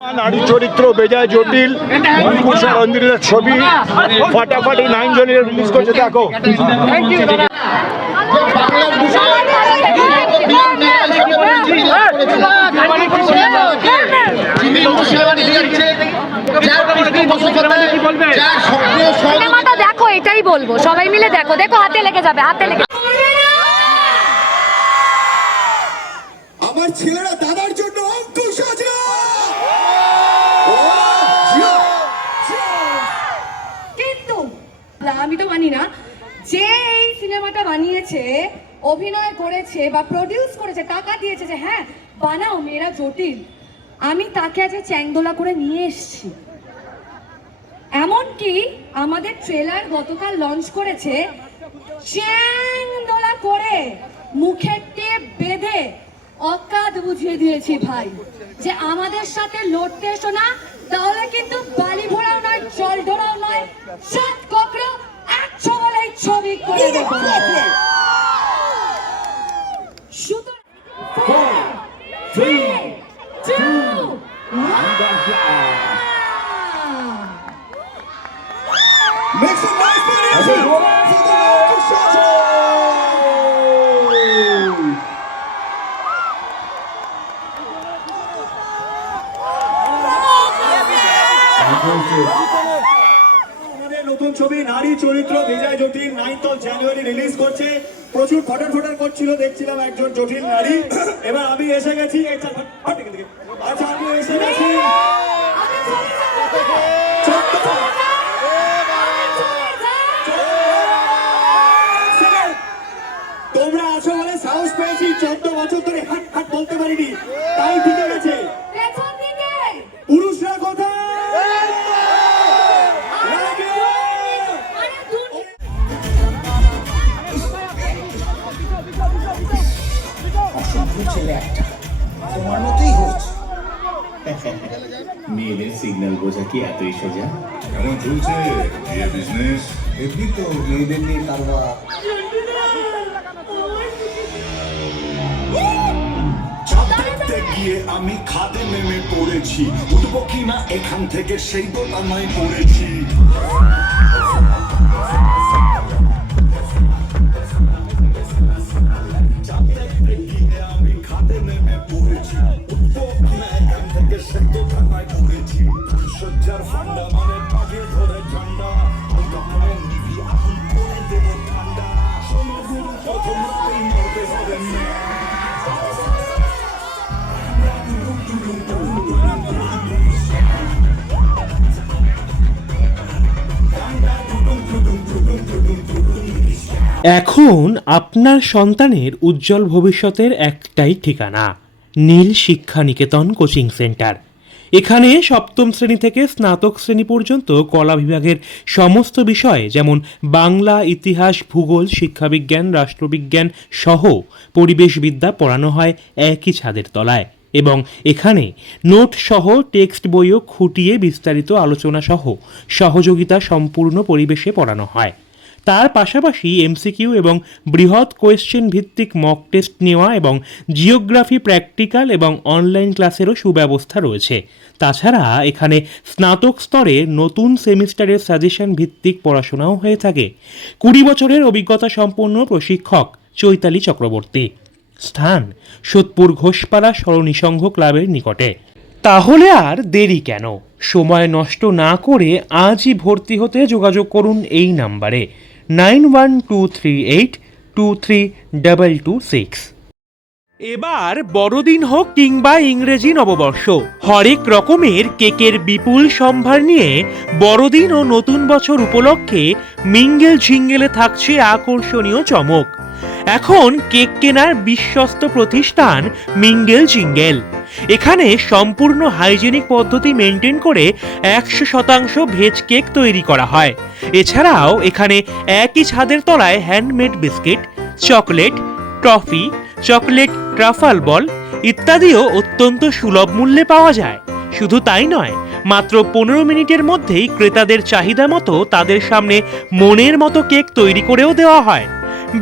নারী চরিত্র বেজায় জটিল, অঙ্কুশ আর অঞ্জলির ছবি ফাটাফাটি 9 জনের রিলিজ করছে। দেখো সিনেমাটা দেখো, এটাই বলবো, সবাই মিলে দেখো, দেখো হাতে লেগে যাবে, হাতে লেগে। আমার ছেলেরা দাদার জন্য অঙ্কুশ আছে। কিন্তু আমি তো মানি না যে এই সিনেমাটা বানিয়েছে, অভিনয় করেছে বা প্রডিউস করেছে, টাকা দিয়েছে যে হ্যাঁ বানাও মেয়েরা জটিল, আমি তাকে আজ চ্যাংদোলা করে নিয়ে এসেছি। এমনকি আমাদের ট্রেলার গতকাল লঞ্চ করেছে, চ্যাংদোলা করে মুখের টেপ বেঁধে অকাত বুঝিয়ে দিয়েছি ভাই যে আমাদের সাথে লড়তে এসো না, তাহলে কিন্তু বালি ভোড়াও নয়, জল ঢোড়াও নয়, সাত ককরো একশো বলে ছবি করে দেবো। Make some noise for the Ọঙ্কুশ আছে। আমাদের নতুন ছবি নারী চরিত্র বেজায় জটিল 9th জানুয়ারি রিলিজ করছে। প্রচুর ফটার করছিল, দেখছিলাম একজন জটিল নারী। এবার আমি এসে গেছি, আচ্ছা আমি এসে গেছি তোমরা আছো বলে সাহস পেয়েছি, 14 বছর ধরে হাট হাট বলতে পারিনি, তাই ঠিক আছে। পুরুষরা কোথায়? ছেলে একটা তোমার মতোই হয়েছে। মেয়েদের সিগন্যাল বোঝা কি এতই সোজা? কেমন চলছে বিয়ে বিজনেস? এমনি তো মেয়েদের নিয়ে কারবার। দেখতে গিয়ে আমি খাদে নেমে পড়েছি, উঠবো কিনা এখান থেকে সেই দোটানায় পড়েছি। দেখতে গিয়ে আমি খাদে নেমে পড়েছি, উঠবো কিনা এখান থেকে সেই দোটানায় পড়েছি। সজ্জার ফান্ডা মানে পাগে ধরে ঠান্ডা, নিবি আগুন করে দেবো ঠান্ডা। সমাজের প্রথম রাতেই মরতে হবে না। এখন আপনার সন্তানের উজ্জ্বল ভবিষ্যতের একটাই ঠিকানা, নীল শিক্ষা নিকেতন কোচিং সেন্টার। এখানে সপ্তম শ্রেণী থেকে স্নাতক শ্রেণী পর্যন্ত কলা বিভাগের সমস্ত বিষয় যেমন বাংলা, ইতিহাস, ভূগোল, শিক্ষাবিজ্ঞান, রাষ্ট্রবিজ্ঞান সহ পরিবেশবিদ্যা পড়ানো হয় একই ছাদের তলায়। এবং এখানে নোট সহ টেক্সট বইও খুঁটিয়ে বিস্তারিত আলোচনা সহ সহযোগিতা সম্পূর্ণ পরিবেশে পড়ানো হয়। তার পাশাপাশি এমসিকিউ এবং বৃহৎ কোয়েশ্চেন ভিত্তিক মক টেস্ট নেওয়া এবং জিওগ্রাফি প্র্যাকটিক্যাল এবং অনলাইন ক্লাসেরও সুব্যবস্থা রয়েছে। তাছাড়া এখানে স্নাতক স্তরে নতুন সেমিস্টারের সাজেশন ভিত্তিক পড়াশোনাও হয়ে থাকে। 20 বছরের অভিজ্ঞতা সম্পন্ন প্রশিক্ষক চৈতালি চক্রবর্তী। স্থান সোদপুর ঘোষপাড়া সরণী সংঘ ক্লাবের নিকটে। তাহলে আর দেরি কেন? সময় নষ্ট না করে আজই ভর্তি হতে যোগাযোগ করুন এই নাম্বারে 9123823226। এবার বড়দিন হোক কিংবা ইংরেজি নববর্ষ, হরেক রকমের কেকের বিপুল সম্ভার নিয়ে বড়দিন ও নতুন বছর উপলক্ষে মিঙ্গেল ঝিঙ্গেলে থাকছে আকর্ষণীয় চমক। এখন কেক কেনার বিশ্বস্ত প্রতিষ্ঠান মিঙ্গেল জিঙ্গেল। এখানে সম্পূর্ণ হাইজেনিক পদ্ধতি মেনটেন করে 100% ভেজ কেক তৈরি করা হয়। এছাড়াও এখানে একই ছাদের তলায় handmade biscuit, chocolate, toffee, chocolate truffle ball ইত্যাদিও অত্যন্ত সুলভ মূল্যে পাওয়া যায়। শুধু তাই নয়, মাত্র 15 মিনিটের মধ্যেই ক্রেতাদের চাহিদা মতো তাদের সামনে মনের মতো কেক তৈরি করেও দেওয়া হয়।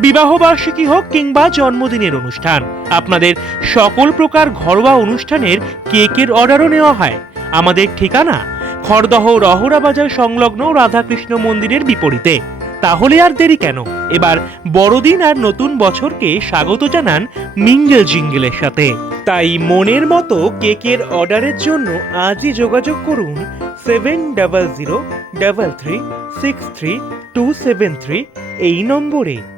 বিবাহবার্ষিকী হোক কিংবা জন্মদিনের অনুষ্ঠান, আপনাদের সকল প্রকার ঘরোয়া অনুষ্ঠানের কেকের অর্ডারও নেওয়া হয়। আমাদের ঠিকানা খড়দহ রহরা বাজার সংলগ্ন রাধাকৃষ্ণ মন্দিরের বিপরীতে। তাহলে আর দেরি কেন, এবার বড়দিন আর নতুন বছরকে স্বাগত জানান মিঙ্গেল জিঙ্গেলের সাথে। তাই মনের মতো কেকের অর্ডারের জন্য আজই যোগাযোগ করুন 7003336273 এই নম্বরে।